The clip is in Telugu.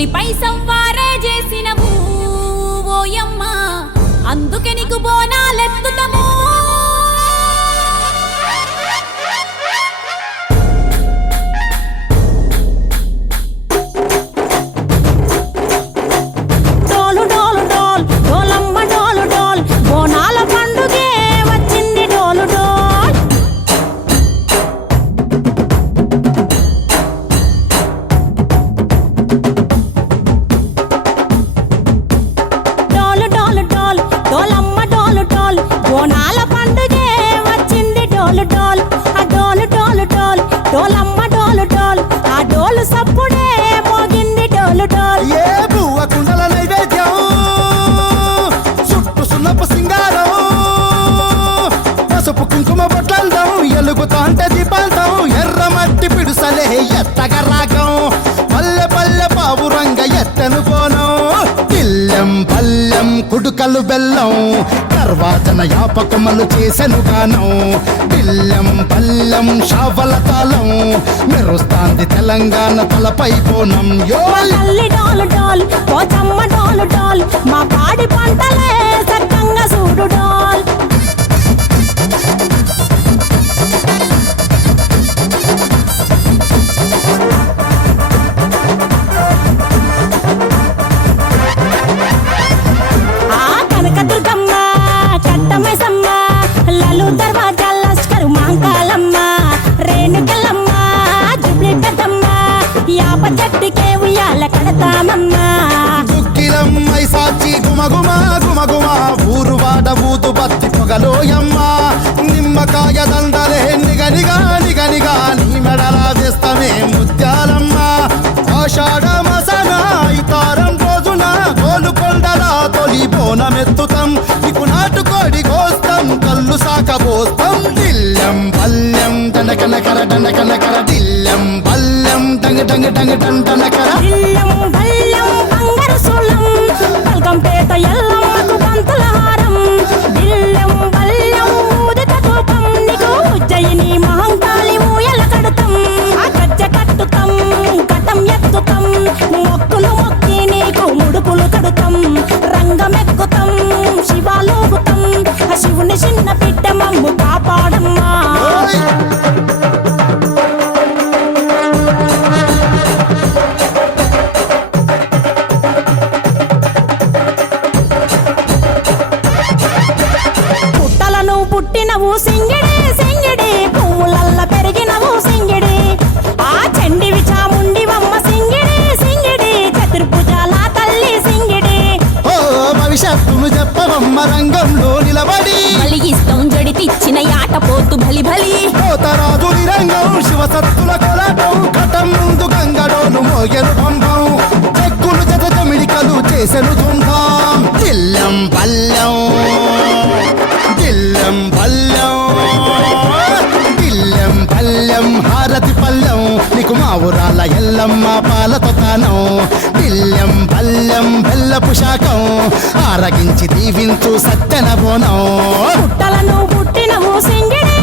పులిపై సవ్వారే చేసినవు ఓయమ్మ, అందుకే నీకు బోనాలెత్తుతము. ఎలుగుతాంటే దీపాంతం ఎర్రమట్టి పిడుసలే ఎత్తగా రాగం పల్లె పల్లె పావురంగ ఎత్తను కోనం పిల్లెం పల్లెం కుడుకలు బెల్లం తర్వాతన యాపకమలు చేసెను గానం పిల్లెం పల్లెం షావల తాళం మెరుస్తాంది తెలంగాణ తలపై కోణం మా పాడి పంటలే సక్కంగా చూడు డాల్. చెట్టుకే ఉయ్యాల కడతామమ్మా దుక్కిలమ్మై సాచి గుమగుమ గుమగుమ ఊరు వాడ ఊదు బత్తి పొగలోయమ్మ నిమ్మకాయ దండలే నిగనిగా నిగనిగా నీ మెడలా వేస్తమే ముత్యాలమ్మ ఆషాఢ మసన ఇతారం రోజున గోలుకొండల తొలి బోనమెత్తుతాం నీకు నాటుకోడి కోస్తాం కళ్ళు సాకబోస్తాం దిల్లెం పల్లెం దండకనకర దండకనకర దిల్లెం పల్లెం డంగ డంగ డంగ డండనకర దిల్లెం పల్లెం బంగారు సోళం పల్కంపేట ఎల్లమ్మకు పంతుల హారం దిల్లెం పల్లెం ఉదిత ధూపం నీకు ఉజ్జయిని మహంకాళి ఊయల కడతాం ఆ గజ్జ కట్టుతాం కటం ఎత్తుతాం మొక్కులు మొక్కి నీకు ముడుపులు కడుతాం రంగమెక్కుతాం శివాలోగుతాం ఆ శివుని చిన్న బిడ్డ మమ్ము కాపాడమ్మా. పుట్టినవు సింగిడి సింగిడి పువ్వులల్ల పెరిగినవు సింగిడి ఆ చండివి చాముండివమ్మ సింగిడి సింగిడి చతుర్భుజాల తల్లి సింగిడి ఓ భవిష్యత్తును చెప్పవమ్మ రంగంలో నిలబడి బలిగిస్తాం జడితిచ్చిన యాట పోతు బలి బలి కోతరాజు రంగం శివసత్తుల కొలటం ఘటం ముందు గంగడోను మోగెను పంపం చెక్కులు జత జమిడికలు చేసెను తుంభం దిల్లెం పల్లెం దిల్లెం పల్లెం దిల్లెం పల్లెం హారతి పల్లెం నీకు మా ఊరాల ఎల్లమ్మ పాలతో తానం దిల్లెం పల్లెం బెల్లపు శాఖం ఆరగించి దీవించు సత్యన బోనం పుట్టలను పుట్టినవు సింగిడి